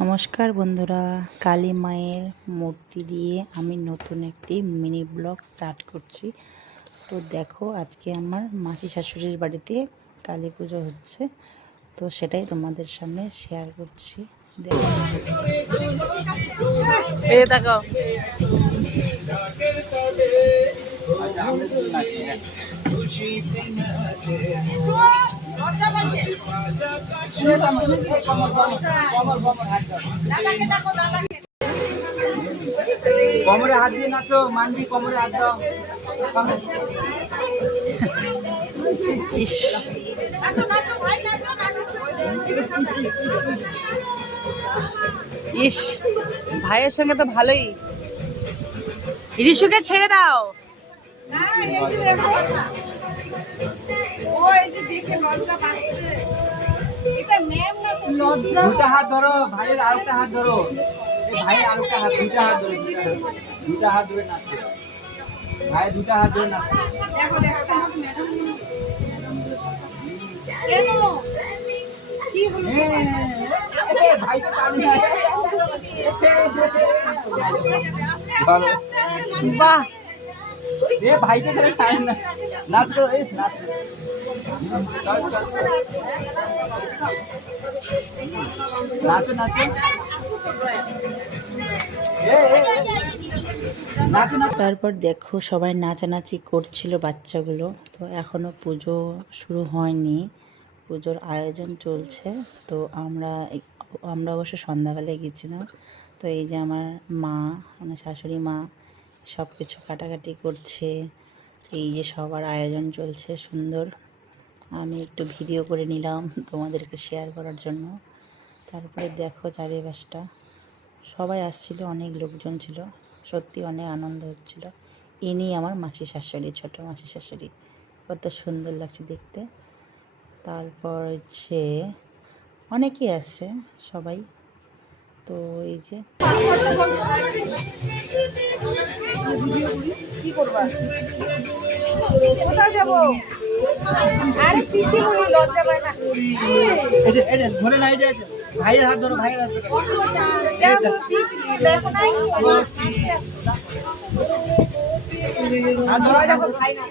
নমস্কার বন্ধুরা, কালী মায়ের মূর্তি দিয়ে আমি নতুন একটি মিনি ব্লগ স্টার্ট করছি। তো দেখো, আজকে আমার মাসি শাশুড়ির বাড়িতে কালী পুজো হচ্ছে, তো সেটাই তোমাদের সামনে শেয়ার করছি। দেখো কোমরে হাত দিয়ে নাচো, মানবি কোমরে হাত দাও। ইস, ইস, ভাইয়ের সঙ্গে তো ভালোই। রিশুকে ছেড়ে দাও। দুটা হাত ধরো, ভাইয়ের আরেকটা হাত ধরো, ভাইয়ের আরেকটা হাত, দুটা হাত ধরে, দুটা হাত ধরে নাচছে, ভাইয়ের দুটা হাত ধরে নাচছে। ভাই তো বাহ, ভাইকে টাইম না, নাচ করো, নাচ নাচো নাচো তারপর দেখো সবাই নাচানাচি করছিল বাচ্চাগুলো। তো এখনো পুজো শুরু হয়নি, পুজোর আয়োজন চলছে। তো আমরা অবশ্য সন্ধ্যাবেলায় গেছিলাম। তো এই যে আমার মা, মানে শাশুড়ি মা, সব কিছু কাটাকাটি করছে। এই যে সবার আয়োজন চলছে সুন্দর। আমি একটু ভিডিও করে নিলাম তোমাদেরকে শেয়ার করার জন্য। তারপরে দেখো চারিপাশটা সবাই আসছিল, অনেক লোকজন ছিল, সত্যি অনেক আনন্দ হচ্ছিল। ইনি আমার মাসি শাশুড়ি, ছোটো মাসি শাশুড়ি, কত সুন্দর লাগছে দেখতে। তারপর হচ্ছে অনেকেই আসছে সবাই। তো এই যে কি করবা, কোথায় যাবো? আরে পিসি মুনি লজ্জা পায় না। এই যে ধরে নাই, যে ভাইয়ের হাত ধরো, ভাইয়ের হাত ধরো। দেখো নাই দেখো ভাই না,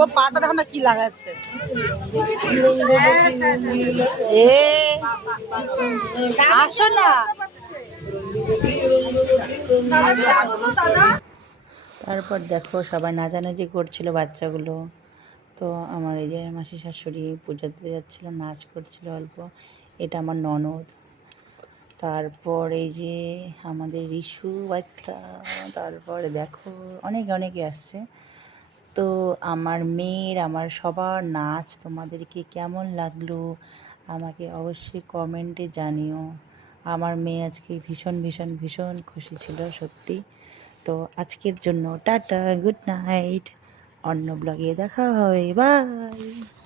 ও পাটা দেখো না কি লাগাচ্ছে। এ আসো না। তারপর দেখো সবাই নাচানাচি করছিল বাচ্চাগুলো। তো আমার এই যে মাসি শাশুড়ি পুজো দিতে যাচ্ছিলো, নাচ করছিল অল্প। এটা আমার ননদ। তারপর এই যে আমাদের রিশু বাচ্চা। তারপরে দেখো অনেকে আসছে। তো আমার মেয়ের, আমার সবার নাচ তোমাদেরকে কেমন লাগলো আমাকে অবশ্যই কমেন্টে জানিও। আমার মেয়ে আজকে ভীষণ খুশি ছিল সত্যি। তো আজকের জন্য টাটা, গুড নাইট। অন্য ব্লগে দেখা হবে, বাই।